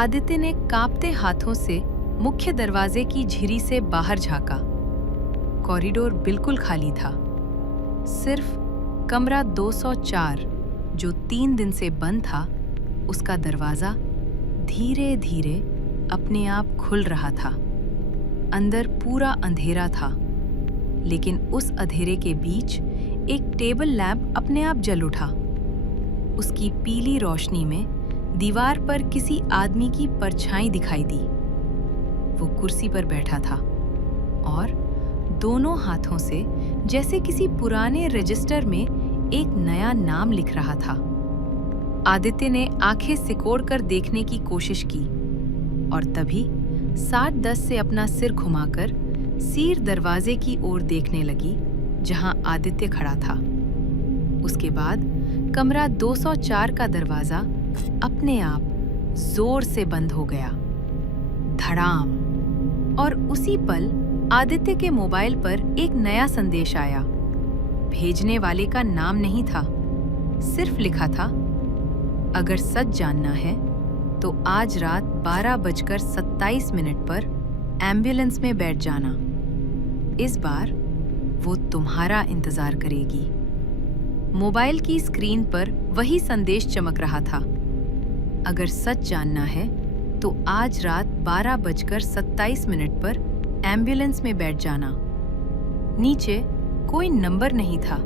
आदित्य ने कांपते हाथों से मुख्य दरवाजे की झिरी से बाहर झांका। कॉरिडोर बिल्कुल खाली था। सिर्फ कमरा 204, जो 3 दिन से बंद था, उसका दरवाजा धीरे धीरे अपने आप खुल रहा था। अंदर पूरा अंधेरा था, लेकिन उस अंधेरे के बीच एक टेबल लैंप अपने आप जल उठा। उसकी पीली रोशनी में दीवार पर किसी आदमी की परछाई दिखाई दी। वो कुर्सी पर बैठा था और दोनों हाथों से जैसे किसी पुराने रजिस्टर में एक नया नाम लिख रहा था। आदित्य ने आंखें सिकोड़कर देखने की कोशिश की और तभी 60-10 से अपना सिर घुमाकर सीर दरवाजे की ओर देखने लगी, जहां आदित्य खड़ा था। उसके बाद कमरा 204 का दरवाजा अपने आप जोर से बंद हो गया। धड़ाम। और उसी पल आदित्य के मोबाइल पर एक नया संदेश आया। भेजने वाले का नाम नहीं था, सिर्फ लिखा था, अगर सच जानना है तो आज रात 12:27 पर एम्बुलेंस में बैठ जाना। इस बार वो तुम्हारा इंतजार करेगी। मोबाइल की स्क्रीन पर वही संदेश चमक रहा था। अगर सच जानना है तो आज रात 12:27 पर एम्बुलेंस में बैठ जाना। नीचे कोई नंबर नहीं था,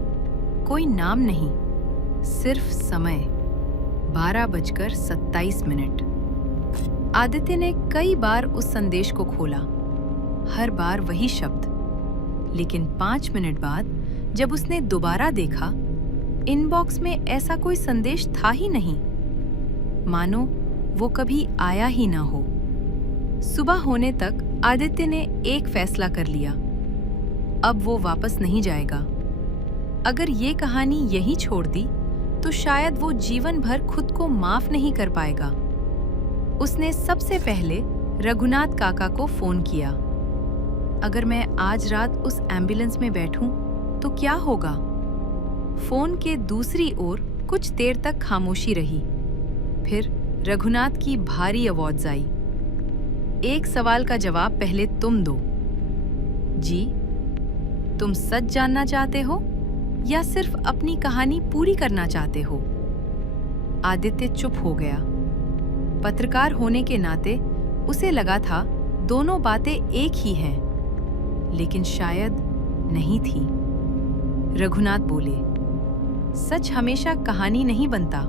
कोई नाम नहीं, सिर्फ समय 12:27। आदित्य ने कई बार उस संदेश को खोला, हर बार वही शब्द। लेकिन 5 मिनट बाद जब उसने दोबारा देखा, इनबॉक्स में ऐसा कोई संदेश था ही नहीं, मानो वो कभी आया ही ना हो। सुबह होने तक आदित्य ने एक फैसला कर लिया, अब वो वापस नहीं जाएगा। अगर ये कहानी यहीं छोड़ दी तो शायद वो जीवन भर खुद को माफ नहीं कर पाएगा। उसने सबसे पहले रघुनाथ काका को फोन किया। अगर मैं आज रात उस एम्बुलेंस में बैठूं तो क्या होगा? फोन के दूसरी ओर कुछ देर तक खामोशी रही। फिर रघुनाथ की भारी आवाज आई, एक सवाल का जवाब पहले तुम दो। जी, तुम सच जानना चाहते हो या सिर्फ अपनी कहानी पूरी करना चाहते हो? आदित्य चुप हो गया। पत्रकार होने के नाते उसे लगा था दोनों बातें एक ही हैं, लेकिन शायद नहीं थी। रघुनाथ बोले, सच हमेशा कहानी नहीं बनता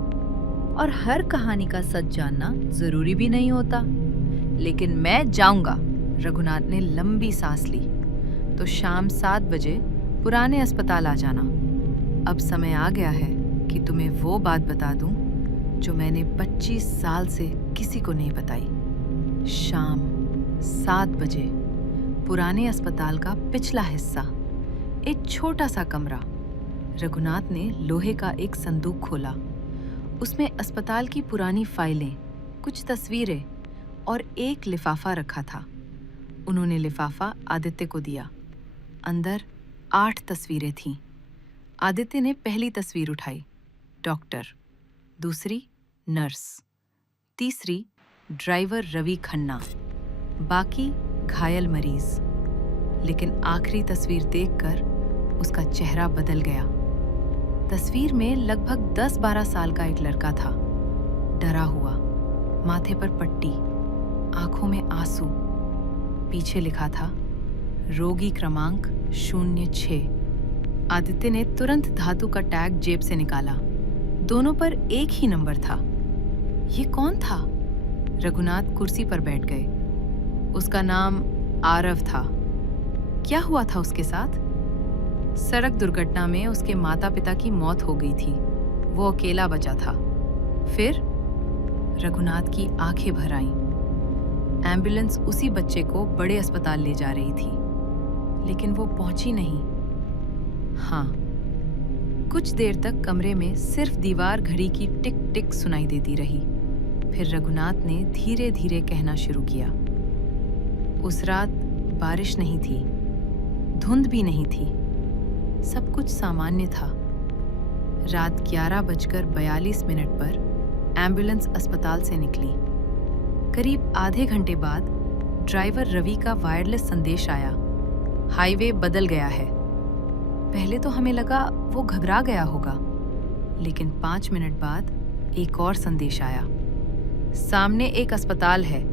और हर कहानी का सच जानना जरूरी भी नहीं होता। लेकिन मैं जाऊंगा। रघुनाथ ने लंबी सांस ली। तो शाम 7 बजे पुराने अस्पताल आ जाना। अब समय आ गया है कि तुम्हें वो बात बता दूं जो मैंने 25 साल से किसी को नहीं बताई। शाम 7 बजे पुराने अस्पताल का पिछला हिस्सा, एक छोटा सा कमरा। रघुनाथ ने लोहे का एक संदूक खोला। उसमें अस्पताल की पुरानी फाइलें, कुछ तस्वीरें और एक लिफाफा रखा था। उन्होंने लिफाफा आदित्य को दिया। अंदर 8 तस्वीरें थीं। आदित्य ने पहली तस्वीर उठाई, डॉक्टर। दूसरी, नर्स। तीसरी, ड्राइवर रवि खन्ना। बाकी घायल मरीज। लेकिन आखिरी तस्वीर देखकर उसका चेहरा बदल गया। तस्वीर में लगभग 10-12 साल का एक लड़का था, डरा हुआ, माथे पर पट्टी, आंखों में आंसू। पीछे लिखा था, रोगी क्रमांक 06। आदित्य ने तुरंत धातु का टैग जेब से निकाला। दोनों पर एक ही नंबर था। ये कौन था? रघुनाथ कुर्सी पर बैठ गए। उसका नाम आरव था। क्या हुआ था उसके साथ? सड़क दुर्घटना में उसके माता पिता की मौत हो गई थी। वो अकेला बचा था। फिर रघुनाथ की आंखें भर आईं। एम्बुलेंस उसी बच्चे को बड़े अस्पताल ले जा रही थी, लेकिन वो पहुंची नहीं। हाँ, कुछ देर तक कमरे में सिर्फ दीवार घड़ी की टिक टिक सुनाई देती रही। फिर रघुनाथ ने धीरे धीरे कहना शुरू किया। उस रात बारिश नहीं थी, धुंध भी नहीं थी, सब कुछ सामान्य था। रात 11:42 पर एम्बुलेंस अस्पताल से निकली। करीब आधे घंटे बाद ड्राइवर रवि का वायरलेस संदेश आया, हाईवे बदल गया है। पहले तो हमें लगा वो घबरा गया होगा, लेकिन 5 मिनट बाद एक और संदेश आया, सामने एक अस्पताल है,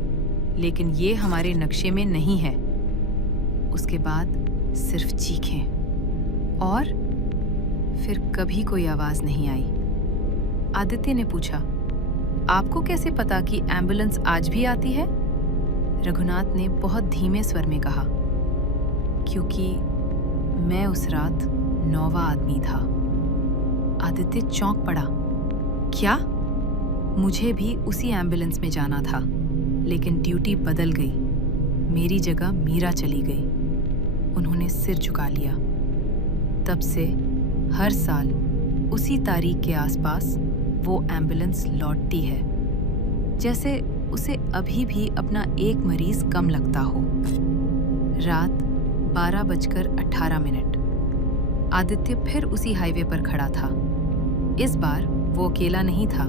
लेकिन ये हमारे नक्शे में नहीं है। उसके बाद सिर्फ चीखें और फिर कभी कोई आवाज नहीं आई। आदित्य ने पूछा, आपको कैसे पता कि एम्बुलेंस आज भी आती है? रघुनाथ ने बहुत धीमे स्वर में कहा, क्योंकि मैं उस रात 9वां आदमी था। आदित्य चौंक पड़ा। क्या? मुझे भी उसी एम्बुलेंस में जाना था, लेकिन ड्यूटी बदल गई। मेरी जगह मीरा चली गई। उन्होंने सिर झुका लिया। तब से हर साल उसी तारीख के आसपास वो एम्बुलेंस लौटती है, जैसे उसे अभी भी अपना एक मरीज कम लगता हो। रात 12:18। आदित्य फिर उसी हाईवे पर खड़ा था। इस बार वो अकेला नहीं था।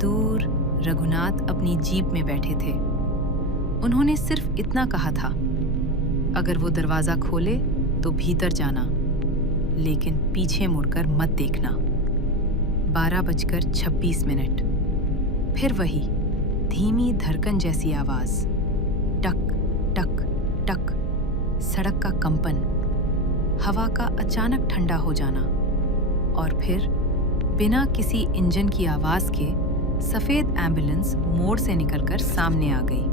दूर रघुनाथ अपनी जीप में बैठे थे। उन्होंने सिर्फ इतना कहा था, अगर वो दरवाजा खोले तो भीतर जाना, लेकिन पीछे मुड़कर मत देखना। 12:26। फिर वही धीमी धड़कन जैसी आवाज, टक टक टक। सड़क का कंपन, हवा का अचानक ठंडा हो जाना, और फिर बिना किसी इंजन की आवाज के सफेद एम्बुलेंस मोड़ से निकलकर सामने आ गई।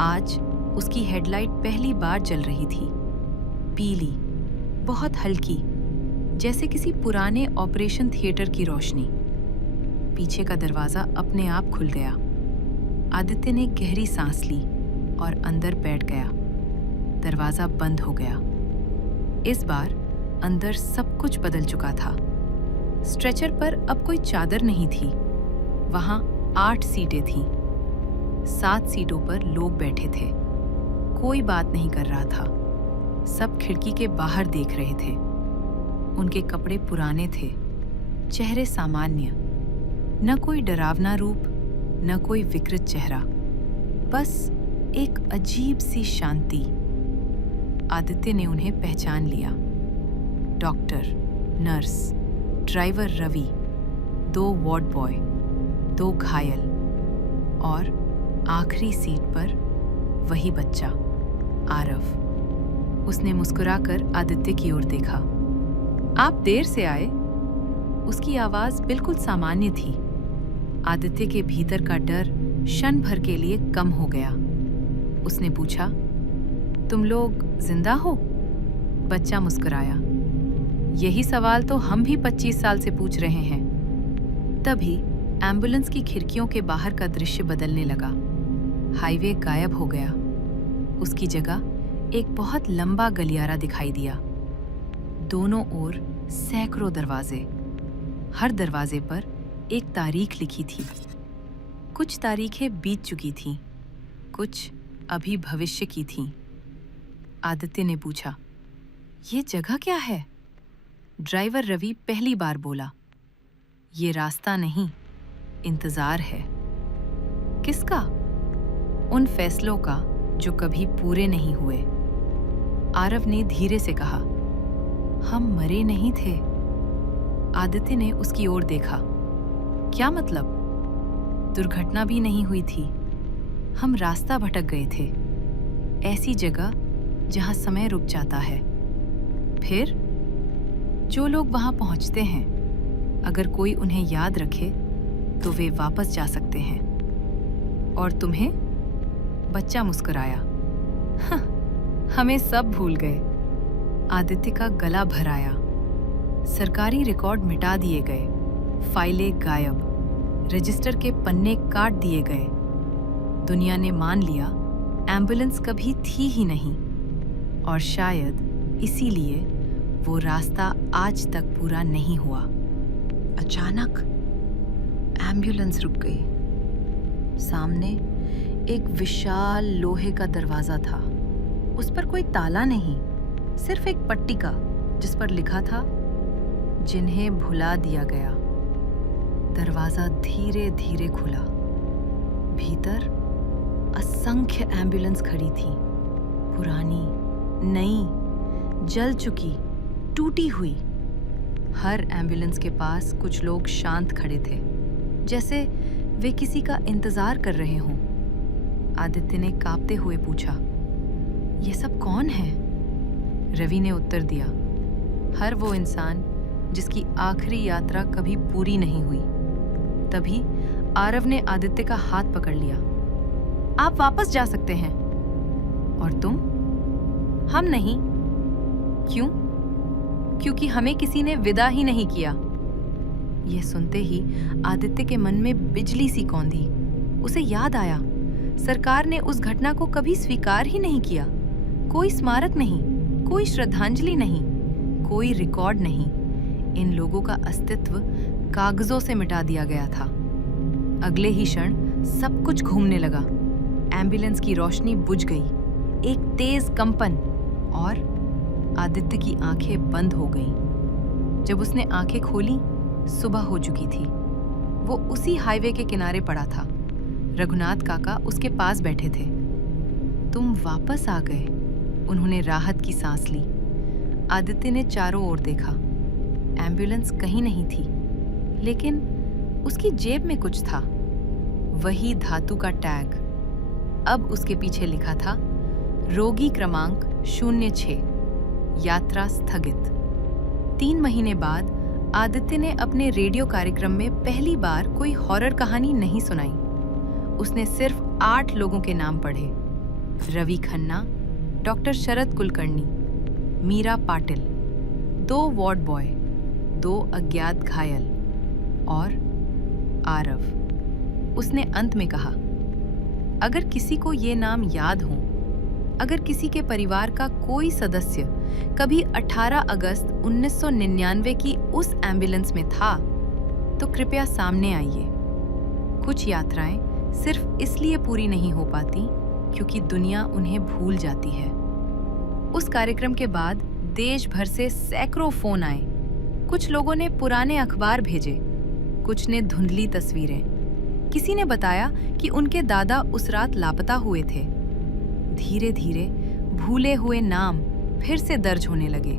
आज उसकी हेडलाइट पहली बार जल रही थी, पीली, बहुत हल्की, जैसे किसी पुराने ऑपरेशन थिएटर की रोशनी। पीछे का दरवाजा अपने आप खुल गया। आदित्य ने गहरी सांस ली और अंदर बैठ गया। दरवाजा बंद हो गया। इस बार अंदर सब कुछ बदल चुका था। स्ट्रेचर पर अब कोई चादर नहीं थी। वहां 8 सीटें थीं। 7 सीटों पर लोग बैठे थे। कोई बात नहीं कर रहा था। सब खिड़की के बाहर देख रहे थे। उनके कपड़े पुराने थे, चेहरे सामान्य, न कोई डरावना रूप, न कोई विकृत चेहरा, बस एक अजीब सी शांति। आदित्य ने उन्हें पहचान लिया। Doctor, nurse, driver Ravi, 2 ward boy, 2 घायल, और आखिरी सीट पर वही बच्चा, आरव। उसने मुस्कुराकर आदित्य की ओर देखा। आप देर से आए। उसकी आवाज बिल्कुल सामान्य थी। आदित्य के भीतर का डर क्षण भर के लिए कम हो गया। उसने पूछा, तुम लोग जिंदा हो? बच्चा मुस्कुराया। यही सवाल तो हम भी 25 साल से पूछ रहे हैं। तभी एम्बुलेंस की खिड़कियों के बाहर का दृश्य बदलने लगा। हाईवे गायब हो गया। उसकी जगह एक बहुत लंबा गलियारा दिखाई दिया। दोनों ओर सैकड़ों दरवाजे। हर दरवाजे पर एक तारीख लिखी थी। कुछ तारीखें बीत चुकी थीं, कुछ अभी भविष्य की थीं। आदित्य ने पूछा, ये जगह क्या है? ड्राइवर रवि पहली बार बोला, ये रास्ता नहीं, इंतजार है। किसका? उन फैसलों का जो कभी पूरे नहीं हुए। आरव ने धीरे से कहा, हम मरे नहीं थे। आदित्य ने उसकी ओर देखा। क्या मतलब? दुर्घटना भी नहीं हुई थी। हम रास्ता भटक गए थे, ऐसी जगह जहां समय रुक जाता है। फिर जो लोग वहां पहुंचते हैं, अगर कोई उन्हें याद रखे तो वे वापस जा सकते हैं। और तुम्हें? बच्चा मुस्कुराया। हमें सब भूल गए। आदित्य का गला भर आया। सरकारी रिकॉर्ड मिटा दिए गए, फाइलें गायब, रजिस्टर के पन्ने काट दिए गए। दुनिया ने मान लिया एम्बुलेंस कभी थी ही नहीं, और शायद इसीलिए वो रास्ता आज तक पूरा नहीं हुआ। अचानक एम्बुलेंस रुक गई। सामने एक विशाल लोहे का दरवाजा था। उस पर कोई ताला नहीं, सिर्फ एक पट्टिका जिस पर लिखा था, जिन्हें भुला दिया गया। दरवाजा धीरे धीरे खुला। भीतर असंख्य एम्बुलेंस खड़ी थी, पुरानी, नई, जल चुकी, टूटी हुई। हर एम्बुलेंस के पास कुछ लोग शांत खड़े थे, जैसे वे किसी का इंतजार कर रहे हों। आदित्य ने कांपते हुए पूछा, ये सब कौन है? रवि ने उत्तर दिया, हर वो इंसान जिसकी आखिरी यात्रा कभी पूरी नहीं हुई। तभी आरव ने आदित्य का हाथ पकड़ लिया। आप वापस जा सकते हैं। और तुम? हम नहीं। क्यों? क्योंकि हमें किसी ने विदा ही नहीं किया। यह सुनते ही आदित्य के मन में बिजली सी कौंधी। उसे याद आया, सरकार ने उस घटना को कभी स्वीकार ही नहीं किया। कोई स्मारक नहीं, कोई श्रद्धांजलि नहीं, कोई रिकॉर्ड नहीं। इन लोगों का अस्तित्व कागजों से मिटा दिया गया था। अगले ही क्षण सब कुछ घूमने लगा। एम्बुलेंस की रोशनी बुझ गई, एक तेज कंपन, और आदित्य की आंखें बंद हो गईं। जब उसने आंखें खोली, सुबह हो चुकी थी। वो उसी हाईवे के किनारे पड़ा था। रघुनाथ काका उसके पास बैठे थे। तुम वापस आ गए। उन्होंने राहत की सांस ली। आदित्य ने चारों ओर देखा। एम्बुलेंस कहीं नहीं थी, लेकिन उसकी जेब में कुछ था, वही धातु का टैग। अब उसके पीछे लिखा था, रोगी क्रमांक 06, यात्रा स्थगित। 3 महीने बाद आदित्य ने अपने रेडियो कार्यक्रम में पहली बार कोई हॉरर कहानी नहीं सुनाई। उसने सिर्फ 8 लोगों के नाम पढ़े। रवि खन्ना, डॉक्टर शरद कुलकर्णी, मीरा पाटिल, 2 वार्ड बॉय, 2 अज्ञात घायल और आरव। उसने अंत में कहा, अगर किसी को ये नाम याद हो, अगर किसी के परिवार का कोई सदस्य कभी 18 अगस्त 1999 की उस एम्बुलेंस में था, तो कृपया सामने आइए। कुछ यात्राएं सिर्फ इसलिए पूरी नहीं हो पाती क्योंकि दुनिया उन्हें भूल जाती है। उस कार्यक्रम के बाद देश भर से सैकड़ों फोन आए। कुछ लोगों ने पुराने अखबार भेजे, कुछ ने धुंधली तस्वीरें। किसी ने बताया कि उनके दादा उस रात लापता हुए थे। धीरे धीरे भूले हुए नाम फिर से दर्ज होने लगे।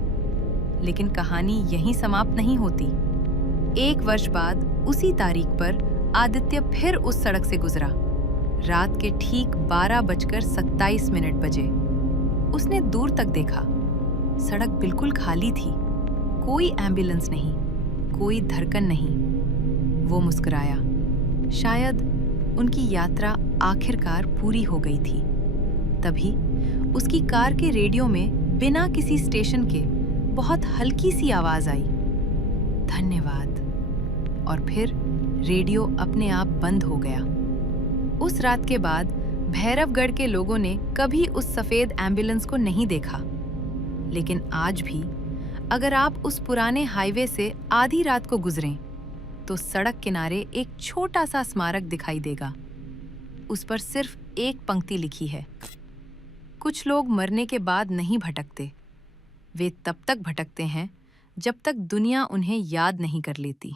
लेकिन कहानी यहीं समाप्त नहीं होती। 1 वर्ष बाद उसी तारीख पर आदित्य फिर उस सड़क से गुजरा। रात के ठीक 12:27 बजे। उसने दूर तक देखा। सड़क बिल्कुल खाली थी। कोई एम्बुलेंस नहीं, कोई धड़कन नहीं। वो मुस्कुराया। शायद उनकी यात्रा आखिरकार पूरी हो गई थी। तभी उसकी कार के रेडियो में बिना किसी स्टेशन के बहुत हल्की सी आवाज आई, धन्यवाद। और फिर रेडियो अपने आप बंद हो गया। उस रात के बाद भैरवगढ़ के लोगों ने कभी उस सफेद एम्बुलेंस को नहीं देखा। लेकिन आज भी अगर आप उस पुराने हाईवे से आधी रात को गुजरें, तो सड़क किनारे एक छोटा सा स्मारक दिखाई देगा। उस पर सिर्फ एक पंक्ति लिखी है, कुछ लोग मरने के बाद नहीं भटकते, वे तब तक भटकते हैं जब तक दुनिया उन्हें याद नहीं कर लेती।